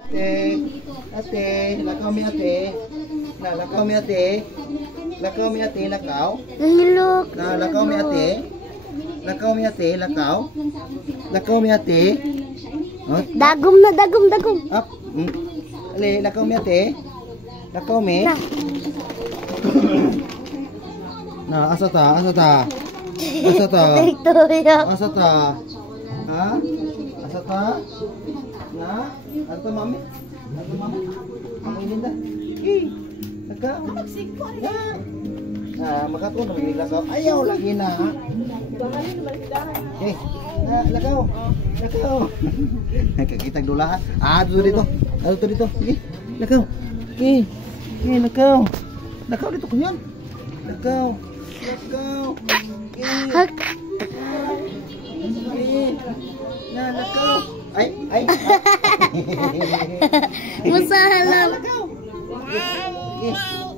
Ate, ate, lakaw mi ate. Na, lakaw mi ate. Lakaw mi ate, lakaw. Nahilok. Na, lakaw mi ate. Lakaw mi ate, lakaw. Lakaw mi ate. Oh, Dagom na, dagom, dagom. up. Ali, lakaw mi ate. Lakaw mi. Na. Na, asa ta, asa ta. Asa ta. Victoria. Asa ta. Ha? Asa ta? Na? Ato mami? Ato mami? Ang ilinda? Lakaw. Na. Ah, makatulong na may lakaw. Ayaw lagi na. Okay. Na, lakaw. Lakaw. Kakitang dulahan. Ah, dito. Dito dito. Sige. Lakaw. Okay. Okay, lakaw. Lakaw dito ko yan. Lakaw. Lakaw. Okay. Okay. Na, lakaw. Ay, ay. Masahalam. Lakaw. Okay.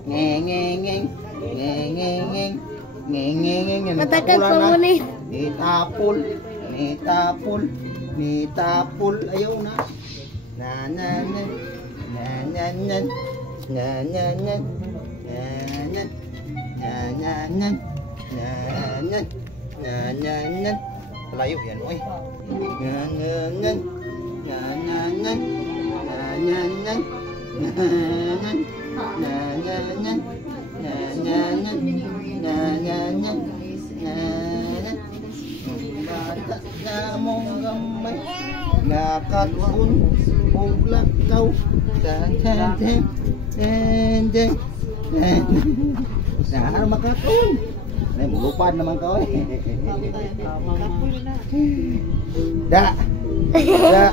Ngeng, ngeng, ngeng. Ngeng, ngeng, ngeng. Ngeng, ngeng, ngeng. Matagal pa mo ni. Nitapol. Nitapol. Nitapol. Ayaw na. Na, na, na. Na, na, na. Na, na, na. Na, na. Na, na, na. Na, na. Na, na, na. Layo yan, oy. Na, na, na. Na, na, na. Na, na, na. Na, na. Na, na, na. Na, na, na. Na, na, na. Na, na. Bata na mong gamay. Nakatun og lakaw. Dan, dan, dan. Dan, dan. Dan. Ano makatun? Ay, mulupad naman ka, oy. Da. Da.